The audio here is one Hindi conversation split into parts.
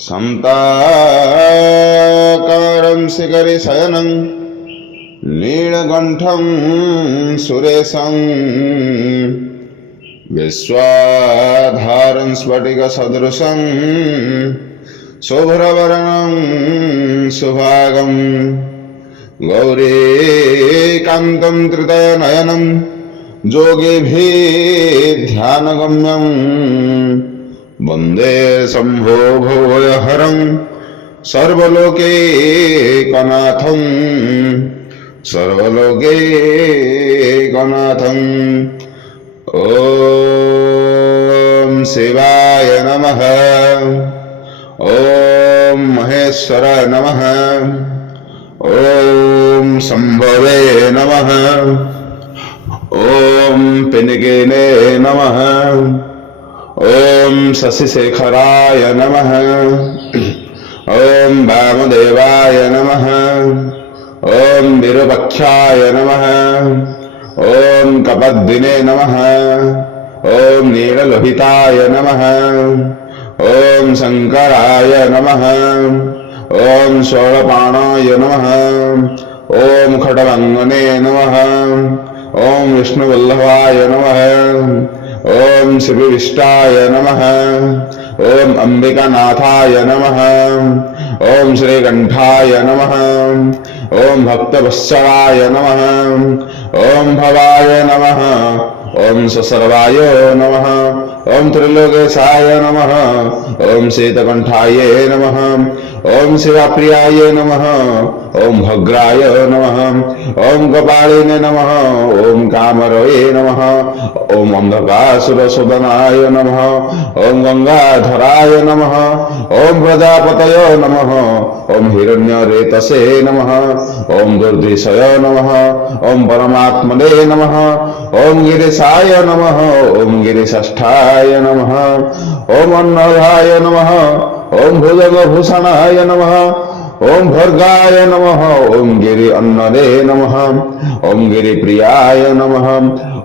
समताकारं शिखरि शयनं नीलकण्ठं सुरेशं विश्वाधारं स्फटिकसदृशं शुभ्रवर्णं सुभागं गौरीकान्तं त्रितयनयनं योगिभिर्ध्यानगम्यं वन्दे शम्भो भुवयहरं सर्वलोकैकनाथं सर्वलोकैकनाथं। ॐ शिवाय नमः। ॐ महेश्वराय नमः। ॐ शम्भवे नमः। ॐ पिनकेने नमः। ॐ शशिशेखराय नमः। ॐ वामदेवाय नमः। ॐ विरूपाक्षाय नमः। ॐ कपद्दिने नमः। ॐ नीललोहिताय नमः। ॐ शङ्कराय नमः। ॐ शूलपाणाय नमः। ॐ खड्गवाहने नमः। ॐ विष्णुवल्लभाय नमः। ॐ श्रीविष्टाय नमः। ॐ अंबिकानाथाय नमः। ॐ श्रीकण्ठाय नमः। ॐ भक्तवत्सलाय नमः। ॐ भवाय नमः। ॐ ससर्वाय नमः। ॐ त्रिलोकेशाय नमः। ॐ शीतकण्ठाय नमः। ॐ शिवप्रियाय नमः। ॐ भद्राय नमः। ॐ कपालिने नमः। ॐ कामरये नमः। ॐ अंधकासुरसुदनाय नमः। ॐ गंगाधराय नमः। ॐ प्रजापतये नमः। ॐ हिरण्यरेतसे नमः। ॐ दुर्धीशय नमः। ॐ परमात्मने नमः। ॐ गिरीशाय नमः। ॐ गिरिष्ठाय नमः। ॐ अन्नदाय नमः। ॐ भुजगभूषणाय नमः। ॐ भर्गाय नमः। ॐ गिरि अन्नदे नमः। ॐ गिरिप्रियाय नमः।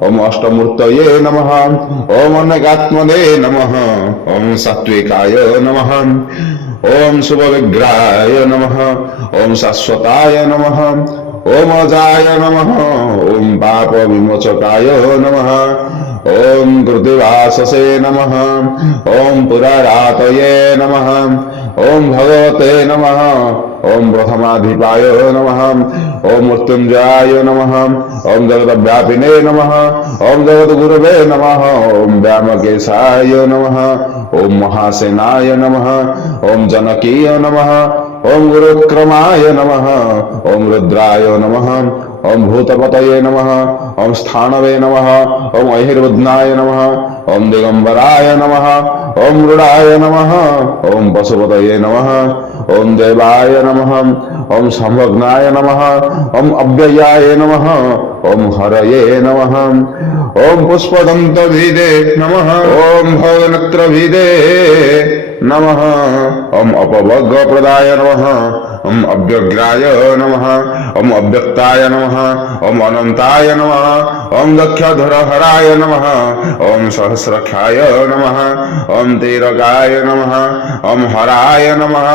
ॐ अष्टमूर्तये नमः। ॐ अनेकात्मने नमः। ॐ सात्विकाय नमः। ॐ शुभविग्रहाय नमः। ॐ शाश्वताय नमः। ॐ अजाय नमः। ॐ पापविमोचकाय नमः। ॐ कृतिवाससे नमः। ॐ पुरारातये नमः। ॐ भगवते नमः। ॐ प्रथमाधिपाय नमः। ॐ मृत्युञ्जयाय नमः। ॐ जगद्व्यापिने नमः। ॐ जगद्गुरवे नमः। ॐ व्यामकेशाय नमः। ॐ महासेनाय नमः। ॐ जनकीय नमः। ॐ गुरुक्रमाय नमः। ॐ रुद्राय नमः। ॐ भूतपतये नमः। ॐ स्थानवे नमः। ॐ अहिर्बुध्नाय नमः। ॐ दिगंबराय नमः। ॐ मृडाय नमः। ॐ पशुपतये नमः। ॐ देवाय नमः। ॐ संभग्नाय नमः। ॐ अव्ययाय नमः। ॐ हरये नमः। ॐ पुष्पदन्तभिदे नमः। ॐ भवनत्रभिदे नमः। ॐ अपवर्गप्रदाय नमः। ॐ अव्यग्राय नमः। ॐ अव्यक्ताय नमः। ॐ अनन्ताय नमः। ॐ दक्षधरहराय नमः। ॐ सहस्रख्याय नमः। ॐ तीरकाय नमः। ॐ हराय नमः।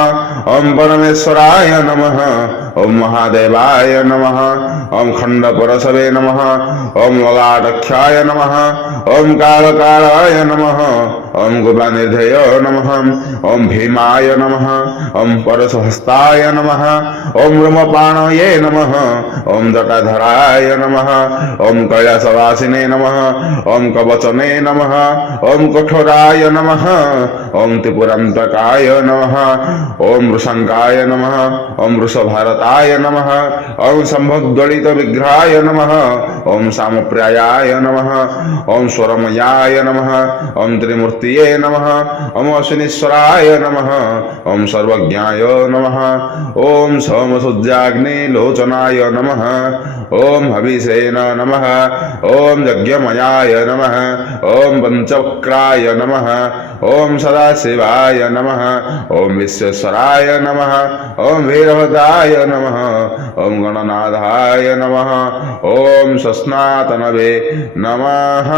ॐ परमेश्वराय नमः। ॐ महादेवाय नमः। ॐ खण्डपरशवे नमः। ॐ वगाढक्षाय नमः। ॐ कालकालाय नमः। ॐ गुप्तनिधये नमः। ॐ भीमाय नमः। ॐ परशुहस्ताय नमः। ॐ ब्रह्मपाणये नमः। ॐ जटाधराय नमः। ॐ कैलासवासिने नमः। ॐ कवचने नमः। ॐ कठोराय नमः। ॐ त्रिपुरान्तकाय नमः। ॐ वृषङ्काय नमः। ॐ वृषभारताय नमः। ॐ शम्भुद्वलितविग्रहाय नमः। ॐ सामप्रायाय नमः। ॐ स्वरमयाय नमः। ॐ त्रिमूर्तये नमः। ॐ अश्विनीश्वराय नमः। ॐ सर्वज्ञाय नमः। ॐ सोमसुज्याग्निलोचनाय नमः। ॐ हविषेन नमः। ॐ यज्ञमयाय नमः। ॐ पञ्चवक्राय नमः। ॐ सदाशिवाय नमः। ॐ विश्वेश्वराय नमः। ॐ वीरभद्राय नमः। ॐ गणनाथाय नमः। ॐ सस्नातनवे नमः।